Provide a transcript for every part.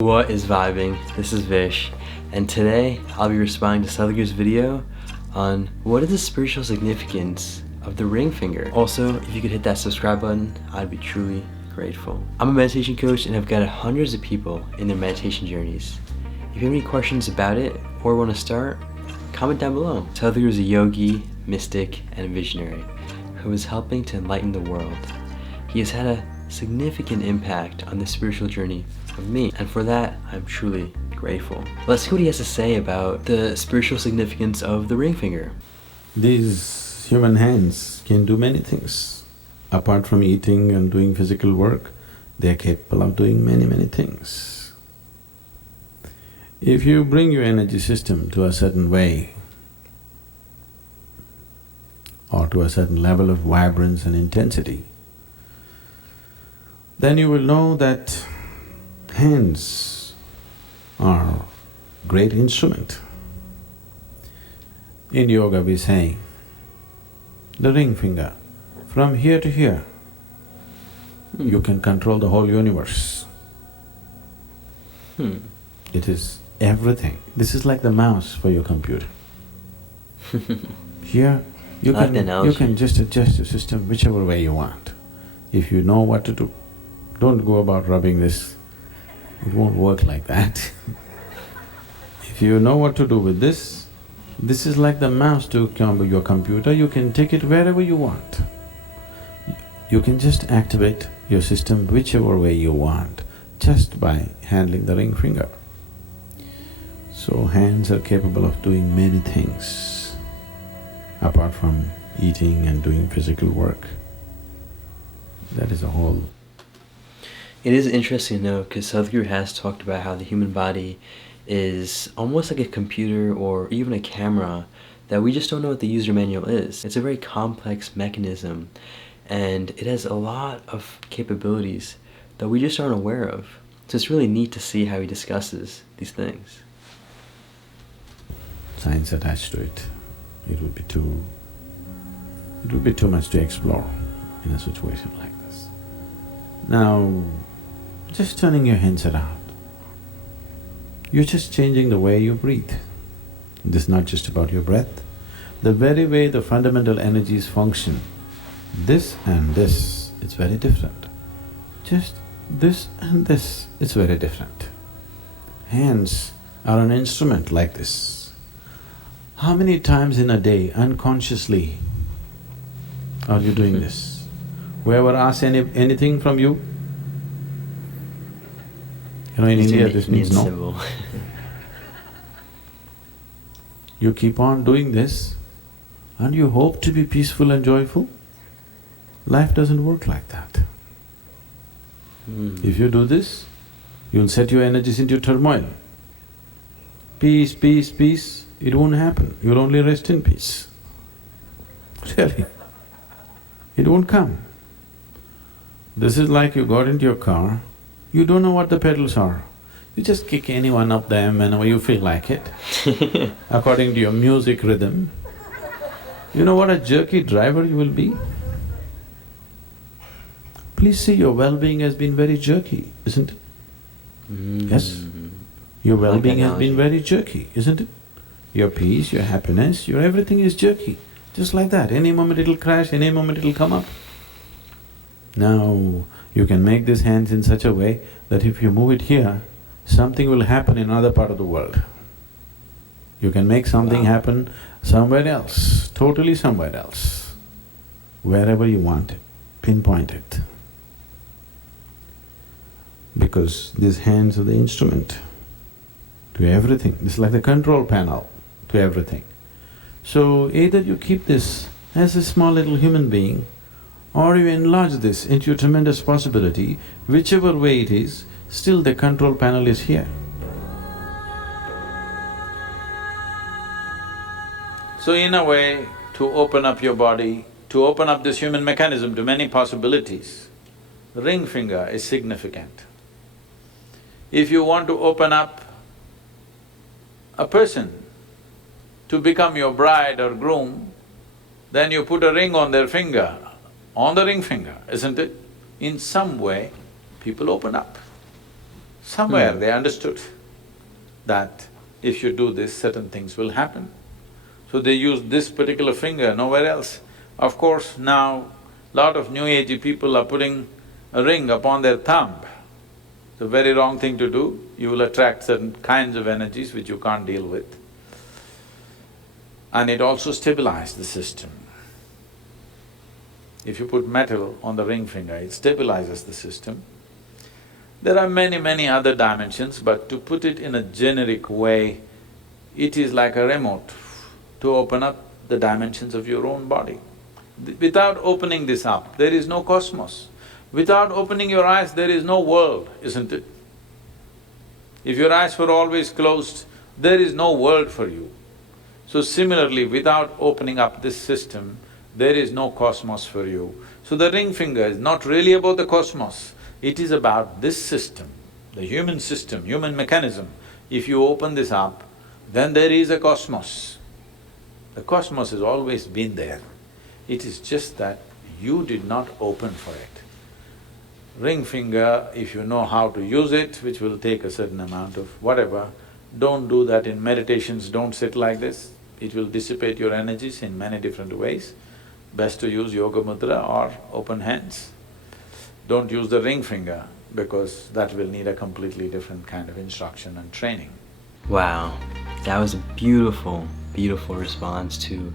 What is vibing? This is Vish, and today I'll be responding to Sadhguru's video on what is the spiritual significance of the ring finger. Also, if you could hit that subscribe button, I'd be truly grateful. I'm a meditation coach and I've guided hundreds of people in their meditation journeys. If you have any questions about it or want to start, comment down below. Sadhguru is a yogi, mystic, and visionary who is helping to enlighten the world. He has had a significant impact on the spiritual journey of me, and for that I'm truly grateful. Let's see what he has to say about the spiritual significance of the ring finger. These human hands can do many things. Apart from eating and doing physical work, they are capable of doing many things. If you bring your energy system to a certain way or to a certain level of vibrance and intensity, then you will know that hands are great instrument. In yoga we say, the ring finger, from here to here, you can control the whole universe. It is everything. This is like the mouse for your computer. Here, you can just adjust your system whichever way you want. If you know what to do, don't go about rubbing this, it won't work like that. If you know what to do with this is like the mouse to your computer, you can take it wherever you want. You can just activate your system whichever way you want, just by handling the ring finger. So hands are capable of doing many things, apart from eating and doing physical work. That is a whole… It is interesting to know because Sadhguru has talked about how the human body is almost like a computer or even a camera that we just don't know what the user manual is. It's a very complex mechanism and it has a lot of capabilities that we just aren't aware of. So it's really neat to see how he discusses these things. Science attached to it, it would be too much to explore in a situation like this. Now, just turning your hands around, you're just changing the way you breathe. This is not just about your breath. The very way the fundamental energies function, this and this, it's very different. Just this and this, it's very different. Hands are an instrument like this. How many times in a day, unconsciously, are you doing this? Whoever asks anything from you, in India this means no. You keep on doing this and you hope to be peaceful and joyful. Life doesn't work like that. If you do this, you'll set your energies into turmoil. Peace, peace, peace, it won't happen. You'll only rest in peace. Really, it won't come. This is like you got into your car, you don't know what the pedals are. You just kick any one of them whenever you feel like it, according to your music rhythm. You know what a jerky driver you will be? Please see, your well-being has been very jerky, isn't it? Yes? Your well-being has been very jerky, isn't it? Your peace, your happiness, your everything is jerky, just like that. Any moment it'll crash, any moment it'll come up. Now, you can make these hands in such a way that if you move it here, something will happen in another part of the world. You can make something happen somewhere else, totally somewhere else, wherever you want it, pinpoint it. Because these hands are the instrument to everything, this is like the control panel to everything. So either you keep this as a small little human being, or you enlarge this into a tremendous possibility, whichever way it is, still the control panel is here. So in a way, to open up your body, to open up this human mechanism to many possibilities, the ring finger is significant. If you want to open up a person to become your bride or groom, then you put a ring on their finger, on the ring finger, isn't it? In some way, people open up. Somewhere they understood that if you do this, certain things will happen. So they used this particular finger, nowhere else. Of course, now lot of new agey people are putting a ring upon their thumb. It's a very wrong thing to do. You will attract certain kinds of energies which you can't deal with. And it also stabilizes the system. If you put metal on the ring finger, it stabilizes the system. There are many other dimensions, but to put it in a generic way, it is like a remote to open up the dimensions of your own body. Without opening this up, there is no cosmos. Without opening your eyes, there is no world, isn't it? If your eyes were always closed, there is no world for you. So similarly, without opening up this system, there is no cosmos for you. So the ring finger is not really about the cosmos, it is about this system, the human system, human mechanism. If you open this up, then there is a cosmos. The cosmos has always been there. It is just that you did not open for it. Ring finger, if you know how to use it, which will take a certain amount of whatever, don't do that in meditations, don't sit like this. It will dissipate your energies in many different ways. Best to use yoga mudra or open hands. Don't use the ring finger because that will need a completely different kind of instruction and training. Wow, that was a beautiful response to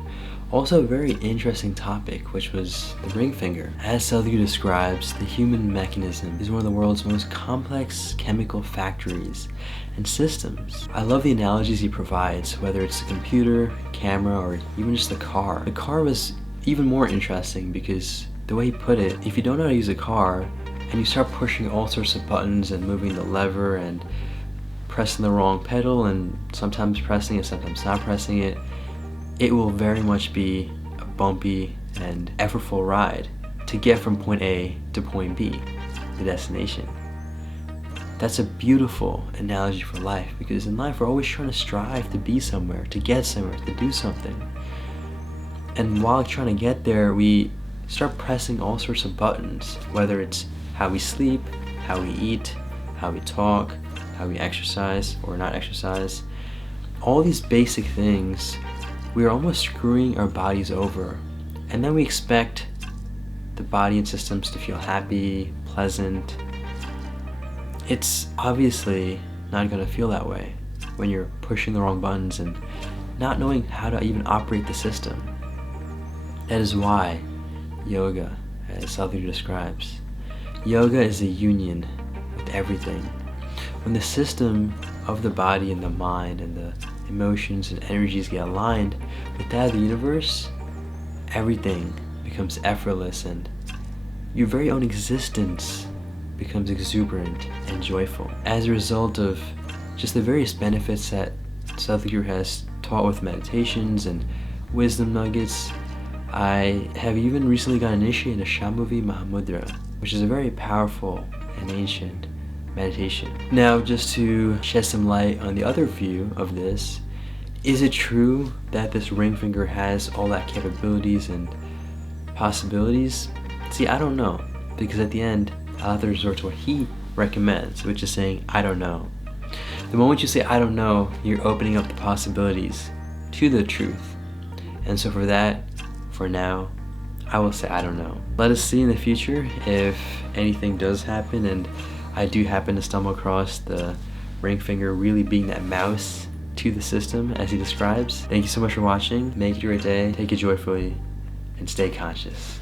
also a very interesting topic, which was the ring finger. As Sadhguru describes, the human mechanism is one of the world's most complex chemical factories and systems. I love the analogies he provides, whether it's the computer, camera, or even just the car. The car was even more interesting because the way he put it, if you don't know how to use a car and you start pushing all sorts of buttons and moving the lever and pressing the wrong pedal and sometimes pressing it, sometimes not pressing it, it will very much be a bumpy and effortful ride to get from point A to point B, the destination. That's a beautiful analogy for life, because in life we're always trying to strive to be somewhere, to get somewhere, to do something. And while trying to get there, we start pressing all sorts of buttons, whether it's how we sleep, how we eat, how we talk, how we exercise or not exercise. All these basic things, we are almost screwing our bodies over, and then we expect the body and systems to feel happy, pleasant. It's obviously not gonna feel that way when you're pushing the wrong buttons and not knowing how to even operate the system. That is why yoga, as Sadhguru describes, yoga is a union with everything. When the system of the body and the mind and the emotions and energies get aligned with that of the universe, everything becomes effortless and your very own existence becomes exuberant and joyful. As a result of just the various benefits that Sadhguru has taught with meditations and wisdom nuggets, I have even recently got initiated in Shambhavi Mahamudra, which is a very powerful and ancient meditation. Now, just to shed some light on the other view of this, is it true that this ring finger has all that capabilities and possibilities? See, I don't know, because at the end, I'll have to resort to what he recommends, which is saying, I don't know. The moment you say, I don't know, you're opening up the possibilities to the truth. And so for that, for now, I will say I don't know. Let us see in the future if anything does happen and I do happen to stumble across the ring finger really being that mouse to the system as he describes. Thank you so much for watching. Make it your day, take it joyfully, and stay conscious.